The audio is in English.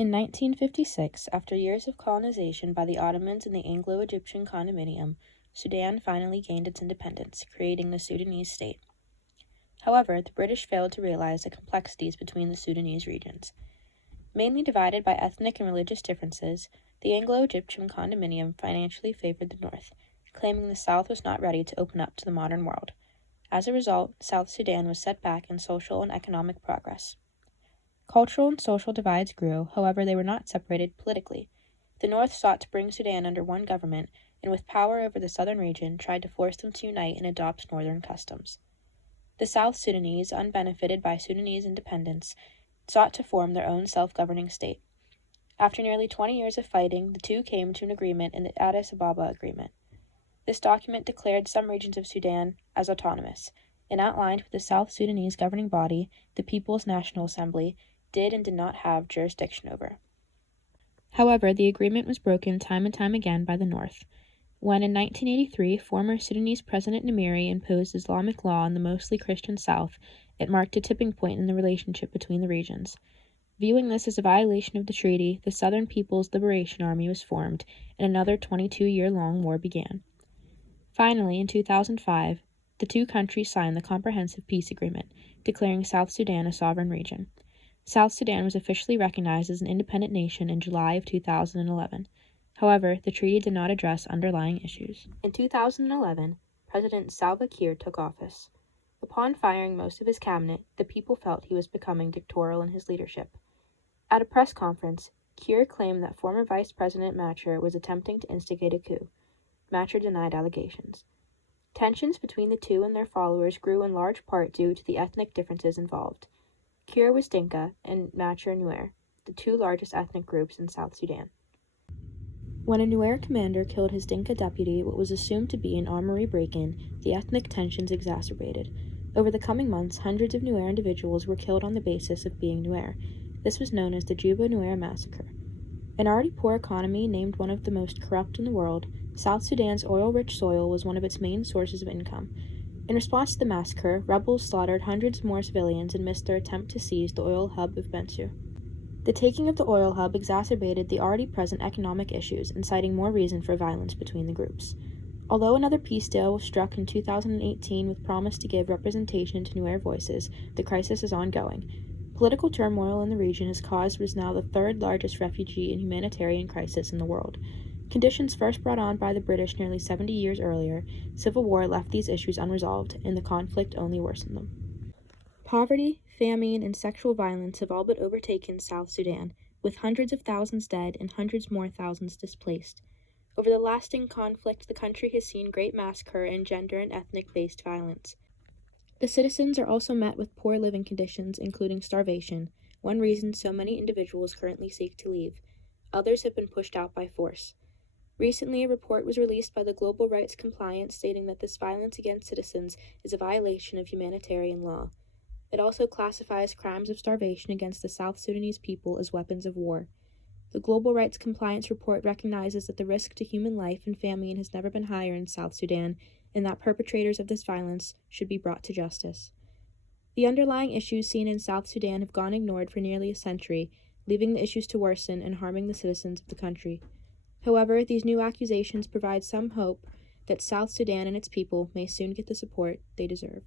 In 1956, after years of colonization by the Ottomans and the Anglo-Egyptian condominium, Sudan finally gained its independence, creating the Sudanese state. However, the British failed to realize the complexities between the Sudanese regions. Mainly divided by ethnic and religious differences, the Anglo-Egyptian condominium financially favored the North, claiming the South was not ready to open up to the modern world. As a result, South Sudan was set back in social and economic progress. Cultural and social divides grew, however they were not separated politically. The North sought to bring Sudan under one government, and with power over the southern region, tried to force them to unite and adopt northern customs. The South Sudanese, unbenefited by Sudanese independence, sought to form their own self-governing state. After nearly 20 years of fighting, the two came to an agreement in the Addis Ababa Agreement. This document declared some regions of Sudan as autonomous, and outlined what the South Sudanese governing body, the People's National Assembly, did and did not have jurisdiction over. However, the agreement was broken time and time again by the North. When in 1983, former Sudanese President Nimeri imposed Islamic law on the mostly Christian South, it marked a tipping point in the relationship between the regions. Viewing this as a violation of the treaty, the Southern People's Liberation Army was formed, and another 22-year-long war began. Finally, in 2005, the two countries signed the Comprehensive Peace Agreement, declaring South Sudan a sovereign region. South Sudan was officially recognized as an independent nation in July of 2011. However, the treaty did not address underlying issues. In 2011, President Salva Kiir took office. Upon firing most of his cabinet, the people felt he was becoming dictatorial in his leadership. At a press conference, Kiir claimed that former Vice President Machar was attempting to instigate a coup. Machar denied allegations. Tensions between the two and their followers grew in large part due to the ethnic differences involved. Kiir was Dinka and Machar Nuer, the two largest ethnic groups in South Sudan. When a Nuer commander killed his Dinka deputy, what was assumed to be an armory break-in, the ethnic tensions exacerbated. Over the coming months, hundreds of Nuer individuals were killed on the basis of being Nuer. This was known as the Juba Nuer Massacre. An already poor economy named one of the most corrupt in the world, South Sudan's oil-rich soil was one of its main sources of income. In response to the massacre, rebels slaughtered hundreds more civilians and missed their attempt to seize the oil hub of Bentiu. The taking of the oil hub exacerbated the already present economic issues, inciting more reason for violence between the groups. Although another peace deal was struck in 2018 with promise to give representation to Nuer voices, the crisis is ongoing. Political turmoil in the region has caused what is now the third largest refugee and humanitarian crisis in the world. Conditions first brought on by the British nearly 70 years earlier, civil war left these issues unresolved, and the conflict only worsened them. Poverty, famine, and sexual violence have all but overtaken South Sudan, with hundreds of thousands dead and hundreds more thousands displaced. Over the lasting conflict, the country has seen great massacre and gender and ethnic-based violence. The citizens are also met with poor living conditions, including starvation, one reason so many individuals currently seek to leave. Others have been pushed out by force. Recently, a report was released by the Global Rights Compliance stating that this violence against citizens is a violation of humanitarian law. It also classifies crimes of starvation against the South Sudanese people as weapons of war. The Global Rights Compliance report recognizes that the risk to human life and famine has never been higher in South Sudan, and that perpetrators of this violence should be brought to justice. The underlying issues seen in South Sudan have gone ignored for nearly a century, leaving the issues to worsen and harming the citizens of the country. However, these new accusations provide some hope that South Sudan and its people may soon get the support they deserve.